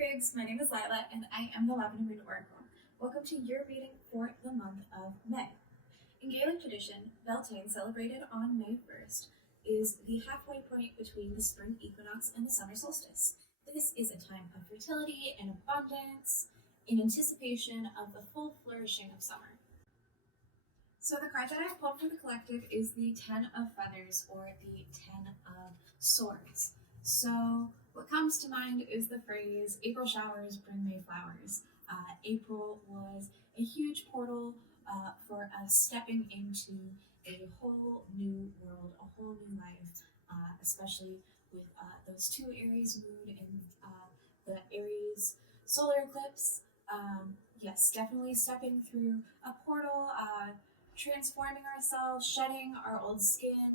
babes, my name is Lila and I am the Lavender Moon Oracle. Welcome to your reading for the month of May. In Gaelic tradition, Beltane, celebrated on May 1st, is the halfway point between the spring equinox and the summer solstice. This is a time of fertility and abundance in anticipation of the full flourishing of summer. So the card that I've pulled for the collective is the Ten of Feathers, or the Ten of Swords. So what comes to mind is the phrase, April showers bring May flowers. April was a huge portal for us stepping into a whole new world, a whole new life, especially with those two Aries moon and the Aries solar eclipse. Yes, definitely stepping through a portal, transforming ourselves, shedding our old skin,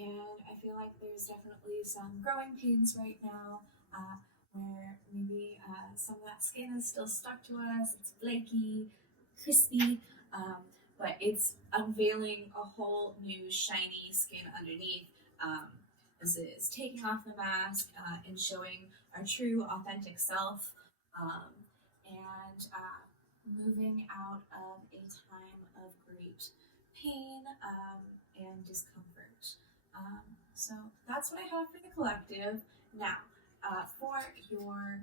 and I feel like there's definitely some growing pains right now, where maybe some of that skin is still stuck to us. It's flaky, crispy, but it's unveiling a whole new shiny skin underneath. This is taking off the mask and showing our true, authentic self, and moving out of a time of great pain and discomfort. So that's what I have for the collective. Now, for your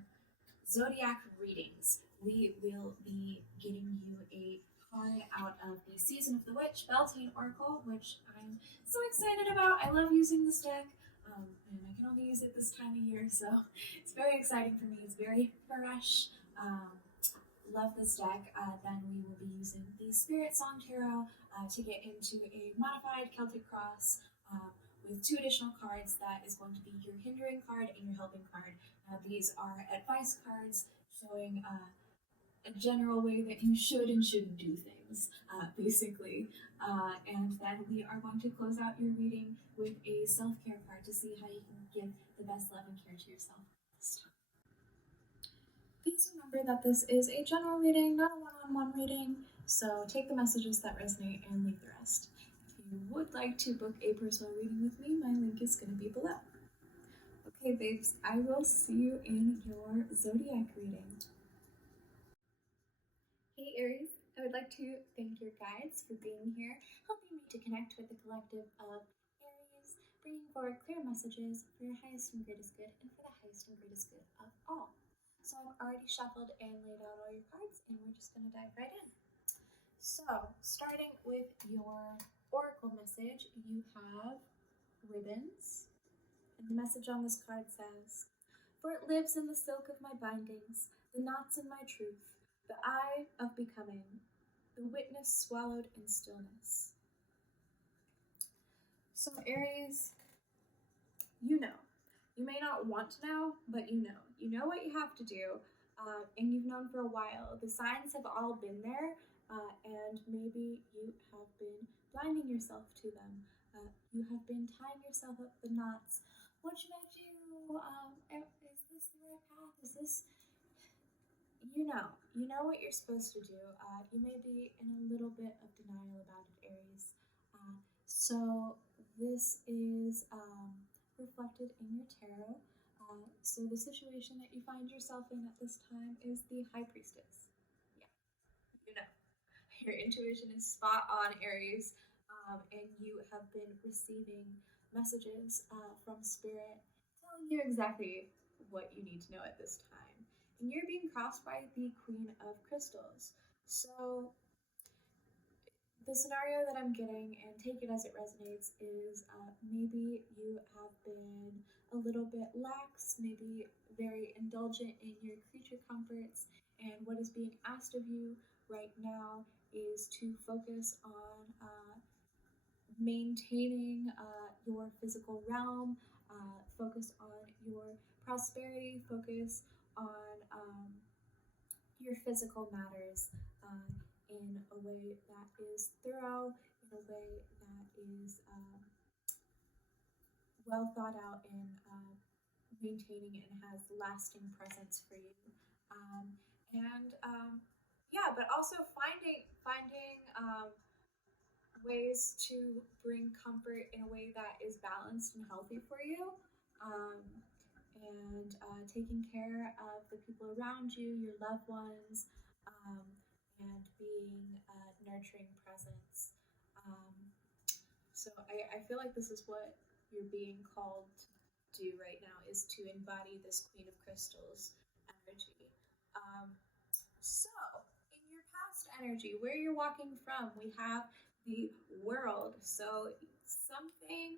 zodiac readings, we will be getting you a card out of the Season of the Witch Beltane Oracle, which I'm so excited about. I love using this deck, and I can only use it this time of year, so it's very exciting for me. It's very fresh. Love this deck. Then we will be using the Spirit Song Tarot to get into a modified Celtic Cross with two additional cards. That is going to be your hindering card and your helping card. These are advice cards showing a general way that you should and shouldn't do things, basically. And then we are going to close out your reading with a self-care card to see how you can give the best love and care to yourself this time. Please remember that this is a general reading, not a one-on-one reading, so take the messages that resonate and leave the rest. If you would like to book a personal reading with me, my link is going to be below. Okay, babes, I will see you in your zodiac reading. Hey, Aries, I would like to thank your guides for being here, helping me to connect with the collective of Aries, bringing forward clear messages for your highest and greatest good and for the highest and greatest good of all. So I've already shuffled and laid out all your cards, and we're just going to dive right in. So, starting with your oracle message, you have ribbons. And the message on this card says, "For it lives in the silk of my bindings, the knots in my truth, the eye of becoming, the witness swallowed in stillness." So, Aries, you know. You may not want to know, but you know. You know what you have to do, and you've known for a while. The signs have all been there, and maybe you have been blinding yourself to them. You have been tying yourself up the knots. What should I do? Is this the right path? Is this? You know what you're supposed to do. You may be in a little bit of denial about it, Aries. So this is reflected in your tarot. So the situation that you find yourself in at this time is the High Priestess. Yeah, you know. Your intuition is spot on, Aries, and you have been receiving messages from Spirit telling you exactly what you need to know at this time. And you're being crossed by the Queen of Crystals. So the scenario that I'm getting, and take it as it resonates, is maybe you have been a little bit lax, maybe very indulgent in your creature comforts, and what is being asked of you right now is to focus on maintaining your physical realm, focus on your prosperity, focus on your physical matters in a way that is thorough, in a way that is well thought out and maintaining and has lasting presence for you. Yeah, but also finding ways to bring comfort in a way that is balanced and healthy for you. and taking care of the people around you, your loved ones, um, and being a nurturing presence. Um, so I feel like this is what you're being called to do right now, is to embody this Queen of Crystals energy. Um, so, in your past energy, where you're walking from, we have the world. So, something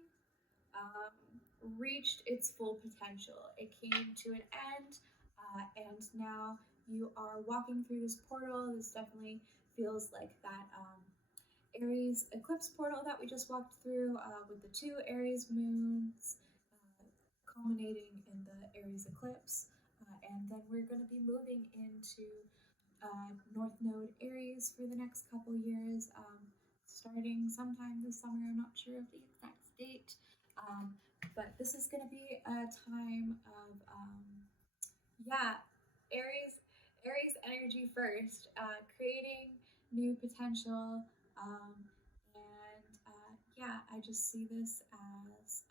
reached its full potential. It came to an end, and now you are walking through this portal. This definitely feels like that Aries eclipse portal that we just walked through with the two Aries moons culminating in the Aries eclipse. And then we're going to be moving into North Node Aries for the next couple years, starting sometime this summer. I'm not sure of the exact date, um, but this is going to be a time of yeah, Aries Aries energy first, creating new potential, and yeah, I just see this as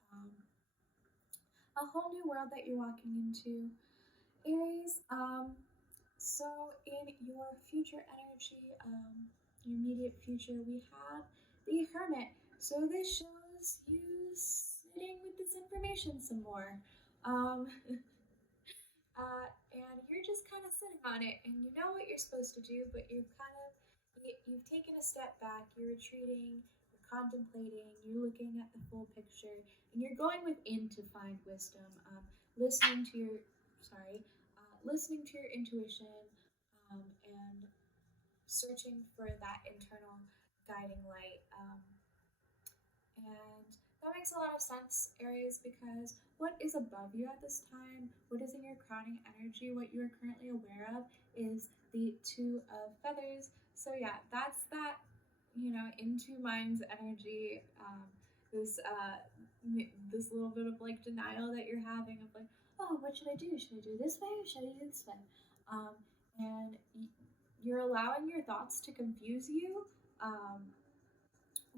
a whole new world that you're walking into, Aries. So in your future energy, your immediate future, we have the Hermit. So this shows you sitting with this information some more. Um, and you're just kind of sitting on it, and you know what you're supposed to do, but you've taken a step back, you're retreating, you're contemplating, you're looking at the full picture, and you're going within to find wisdom, listening to your sorry, listening to your intuition, and searching for that internal guiding light. And that makes a lot of sense, Aries, because what is above you at this time, what is in your crowning energy, what you are currently aware of, is the Two of Feathers. So, yeah, that's that, into mind's energy, this, this little bit of like denial that you're having of like, oh, what should I do? Should I do this way or should I do this way? Um, and you're allowing your thoughts to confuse you.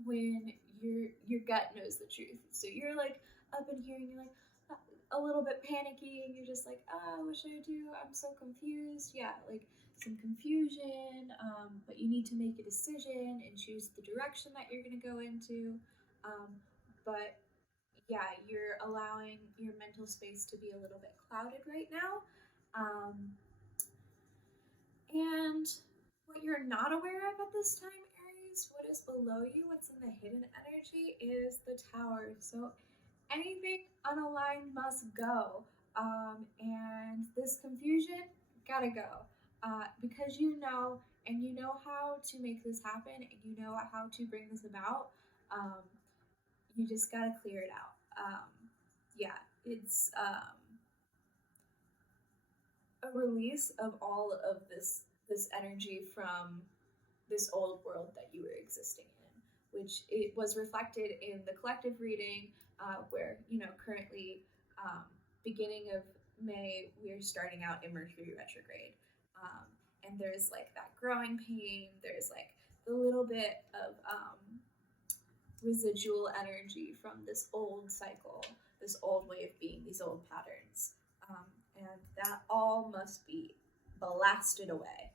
When your gut knows the truth. So you're like up in here and you're like a little bit panicky and you're just like, what should I do? I'm so confused. Yeah, like some confusion, but you need to make a decision and choose the direction that you're going to go into. But yeah, you're allowing your mental space to be a little bit clouded right now. And what you're not aware of at this time, Aries, what is below you, what's in the hidden energy, is the Tower. So anything unaligned must go. And this confusion, gotta go. Because you know, and you know how to make this happen, and you know how to bring this about. Um, you just gotta clear it out. Yeah, it's a release of all of this energy from this old world that you were existing in, which it was reflected in the collective reading, where currently, beginning of May, we're starting out in Mercury retrograde, and there's like that growing pain. There's like the little bit of residual energy from this old cycle, this old way of being, these old patterns, and that all must be blasted away.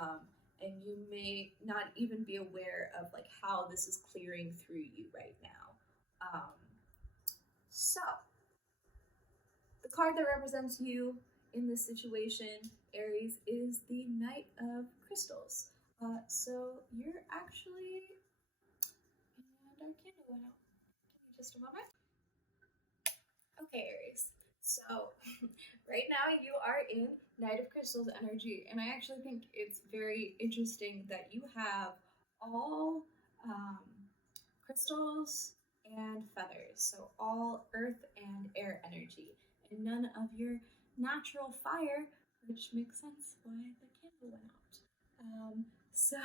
Um, and you may not even be aware of like how this is clearing through you right now. So the card that represents you in this situation, Aries, is the Knight of Crystals. So you're actually, and our candle went out. Give me just a moment. Okay, Aries. So right now you are in Knight of Crystals energy, and I actually think it's very interesting that you have all um, crystals and feathers, so all earth and air energy, and none of your natural fire, which makes sense why the candle went out. So,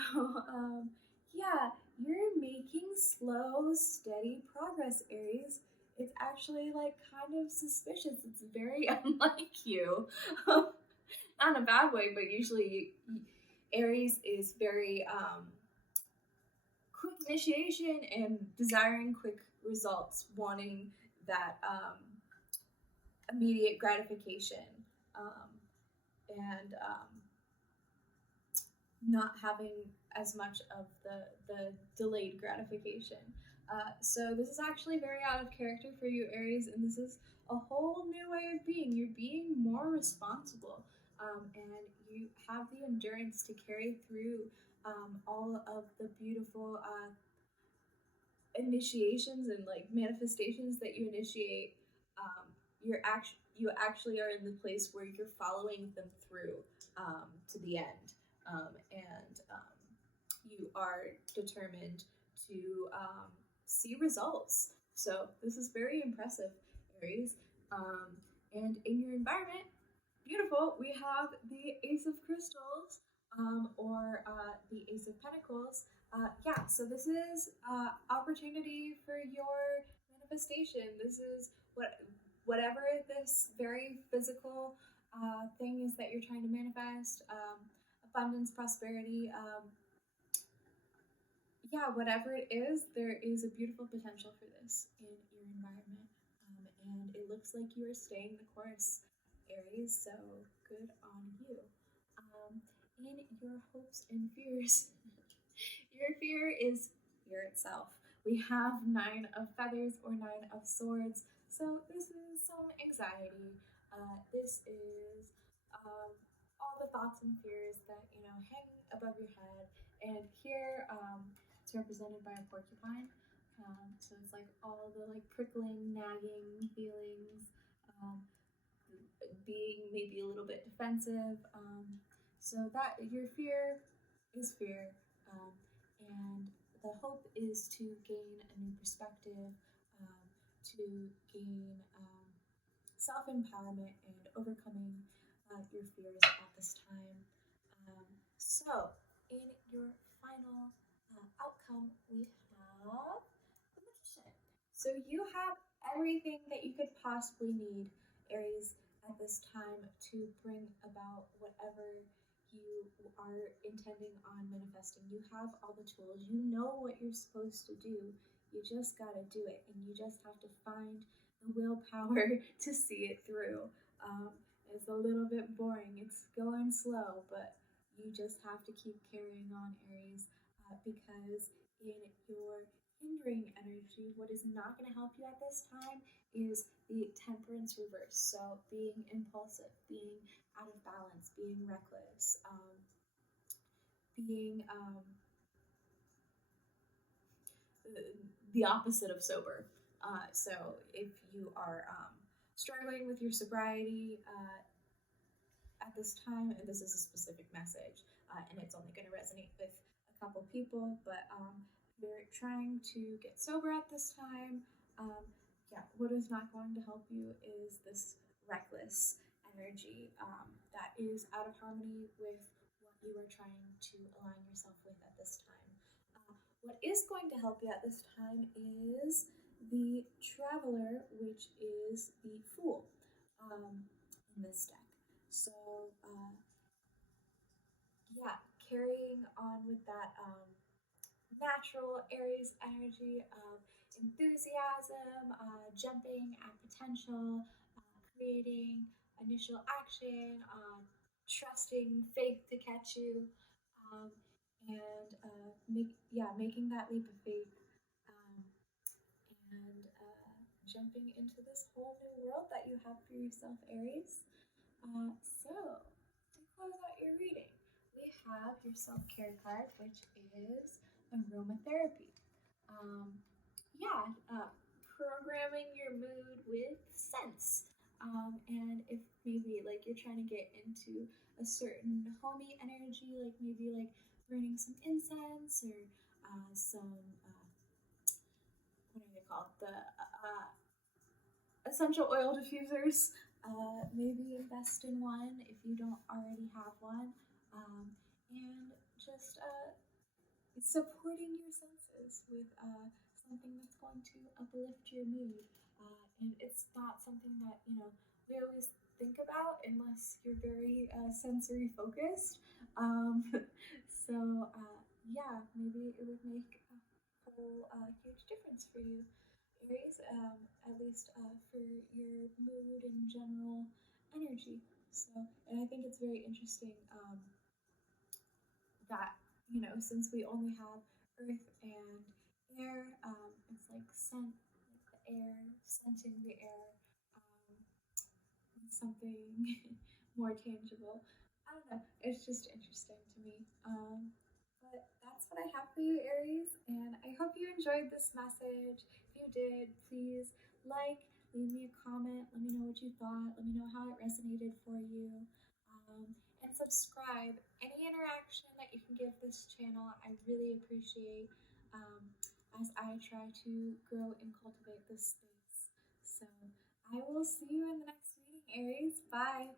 yeah, you're making slow, steady progress, Aries. It's actually like kind of suspicious. It's very unlike you. Not in a bad way, but usually Aries is very quick initiation and desiring quick results, wanting that immediate gratification, um, and not having as much of the delayed gratification. So this is actually very out of character for you, Aries, and this is a whole new way of being. You're being more responsible, and you have the endurance to carry through all of the beautiful initiations and like manifestations that you initiate. You actually are in the place where you're following them through to the end, and you are determined to see results. So this is very impressive, Aries. And in your environment, beautiful, we have the Ace of Crystals, or the Ace of Pentacles. Yeah, so this is opportunity for your manifestation. This is whatever this very physical thing is that you're trying to manifest. Abundance, prosperity, yeah, whatever it is, there is a beautiful potential for this in your environment. And it looks like you are staying the course, Aries, so good on you. In your hopes and fears, your fear is fear itself. We have Nine of Feathers or Nine of Swords, so this is some anxiety. This is all the thoughts and fears that hang above your head. And here, it's represented by a porcupine. So it's like all the like prickling, nagging feelings, um, being maybe a little bit defensive. So that your fear is fear, and the hope is to gain a new perspective, to gain self empowerment and overcoming your fears at this time. So, in your final outcome, we have the Magician. So, you have everything that you could possibly need, Aries, at this time to bring about whatever you are intending on manifesting. You have all the tools, you know what you're supposed to do. You just got to do it, and you just have to find the willpower to see it through. Um, it's a little bit boring, it's going slow, but you just have to keep carrying on, Aries, because in your hindering energy, what is not going to help you at this time is the temperance reverse. So, being impulsive, being out of balance, being reckless, being the opposite of sober. So, if you are struggling with your sobriety, at this time, and this is a specific message, and it's only going to resonate with a couple people, but you're trying to get sober at this time, yeah, what is not going to help you is this reckless energy that is out of harmony with what you are trying to align yourself with at this time. What is going to help you at this time is the Traveler, which is the Fool in this deck. So, yeah, carrying on with that natural Aries energy of enthusiasm, jumping at potential, creating initial action, trusting faith to catch you, um, and making that leap of faith, um, and jumping into this whole new world that you have for yourself, Aries. So, to close out your reading, we have your self care card, which is aromatherapy. Um, yeah, programming your mood with scents. And if maybe like you're trying to get into a certain homey energy, like maybe like burning some incense or some, what are they called? The essential oil diffusers. Maybe invest in one if you don't already have one. And just supporting your senses with something that's going to uplift your mood. And it's not something that, we always think about unless you're very sensory focused. Um, so, yeah, maybe it would make a whole huge difference for you. Aries, at least for your mood and general energy. So, and I think it's very interesting that, since we only have earth and air, it's like scent, like the air, scenting the air, um, something more tangible. I don't know. It's just interesting to me. But that's what I have for you, Aries. And I hope you enjoyed this message. If you did, please leave me a comment. Let me know what you thought. Let me know how it resonated for you. And subscribe. Any interaction that you can give this channel, I really appreciate as I try to grow and cultivate this space. So I will see you in the next meeting, Aries. Bye.